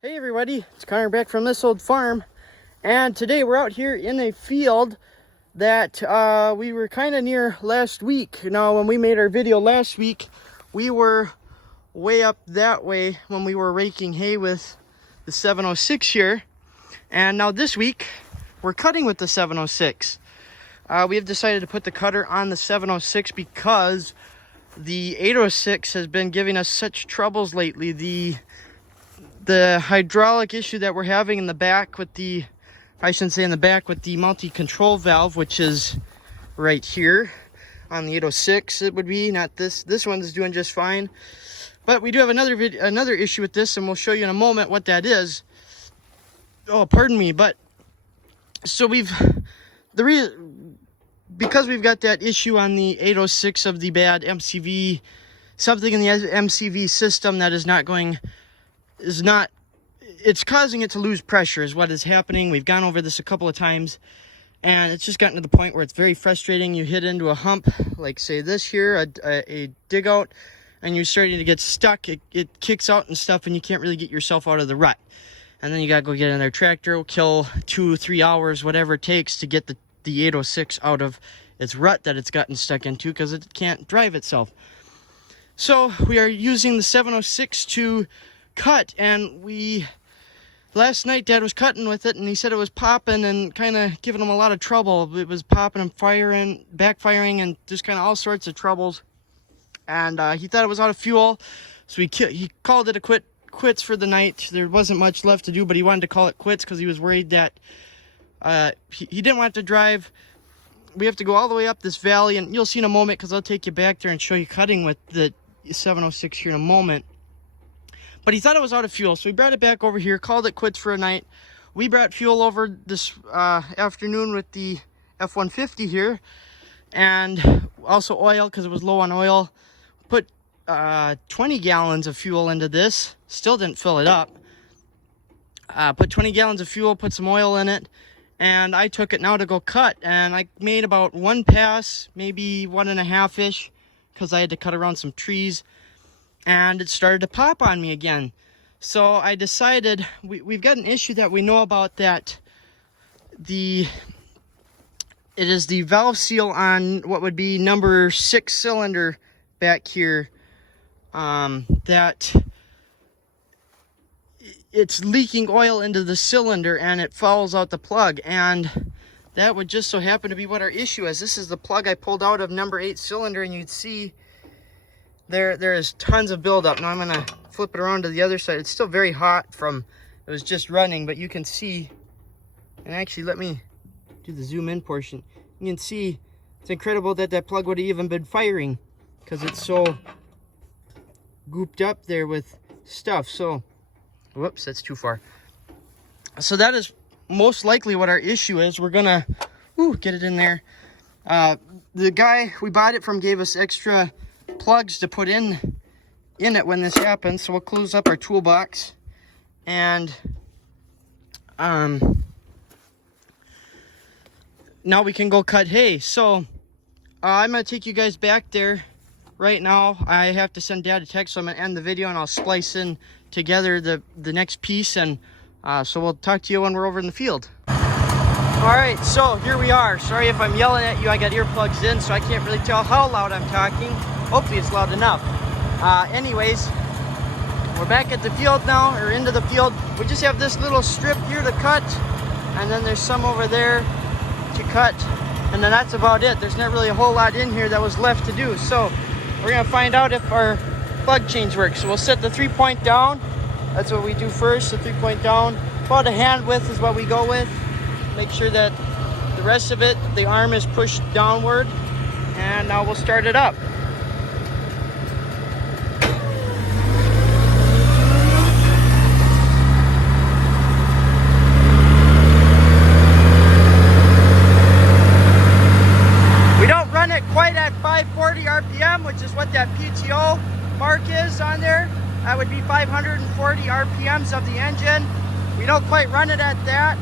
Hey everybody, it's Connor back from This Old Farm, and today we're out here in a field that we were kind of near last week. Now, when we made our video last week, we were way up that way when we were raking hay with the 706 here, and now this week we're cutting with the 706. We have decided to put the cutter on the 706 because the 806 has been giving us such troubles lately. The hydraulic issue that we're having in the back with the, I shouldn't say in the back, with the multi-control valve, which is right here on the 806, it would be, not this. This one's doing just fine. But we do have another issue with this, and we'll show you in a moment what that is. Oh, pardon me, but so because we've got that issue on the 806 of the bad MCV, something in the MCV system that it's causing it to lose pressure is what is happening. We've gone over this a couple of times, and it's just gotten to the point where it's very frustrating. You hit into a hump, like say this here, a dig out, and you're starting to get stuck. It kicks out and stuff, and you can't really get yourself out of the rut. And then you gotta go get in their tractor, kill 2-3 hours, whatever it takes to get the 806 out of its rut that it's gotten stuck into, because it can't drive itself. So we are using the 706 to cut, and last night Dad was cutting with it, and he said it was popping and kind of giving him a lot of trouble. It was popping and firing, backfiring, and just kind of all sorts of troubles. And he thought it was out of fuel, so he called it quits for the night. There wasn't much left to do, but he wanted to call it quits because he was worried that he didn't want to drive. We have to go all the way up this valley, and you'll see in a moment, because I'll take you back there and show you cutting with the 706 here in a moment. But he thought it was out of fuel, so we brought it back over here, called it quits for a night. We brought fuel over this afternoon with the F-150 here, and also oil, because it was low on oil. Put 20 gallons of fuel into this, still didn't fill it up. Put 20 gallons of fuel, put some oil in it, and I took it now to go cut, and I made about one pass, maybe 1.5-ish, because I had to cut around some trees. And it started to pop on me again. So I decided, we've got an issue that we know about, that it is the valve seal on what would be number 6 cylinder back here, that it's leaking oil into the cylinder and it fouls out the plug. And that would just so happen to be what our issue is. This is the plug I pulled out of number 8 cylinder, and you'd see there is tons of buildup. Now I'm gonna flip it around to the other side. It's still very hot it was just running, but you can see, and actually let me do the zoom in portion. You can see it's incredible that plug would have even been firing, because it's so gooped up there with stuff. So, whoops, that's too far. So that is most likely what our issue is. We're gonna get it in there. The guy we bought it from gave us extra plugs to put in it when this happens, so we'll close up our toolbox, and now we can go cut hay. So I'm gonna take you guys back there right now. I have to send Dad a text, so I'm gonna end the video and I'll splice in together the next piece, and so we'll talk to you when we're over in the field. All right, so here we are. Sorry if I'm yelling at you. I got earplugs in, so I can't really tell how loud I'm talking. Hopefully it's loud enough. Anyways, we're back at the field now, or into the field. We just have this little strip here to cut, and then there's some over there to cut, and then that's about it. There's not really a whole lot in here that was left to do. So we're gonna find out if our plug change works. So we'll set the 3-point down. That's what we do first, the 3-point down. About a hand width is what we go with. Make sure that the rest of it, the arm is pushed downward, and now we'll start it up. We don't run it quite at 540 RPM, which is what that PTO mark is on there. That would be 540 RPMs of the engine. We don't quite run it at that.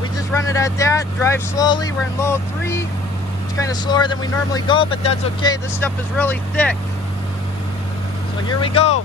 We just run it at that, drive slowly. We're in low 3. It's kind of slower than we normally go, but that's okay. This stuff is really thick. So here we go.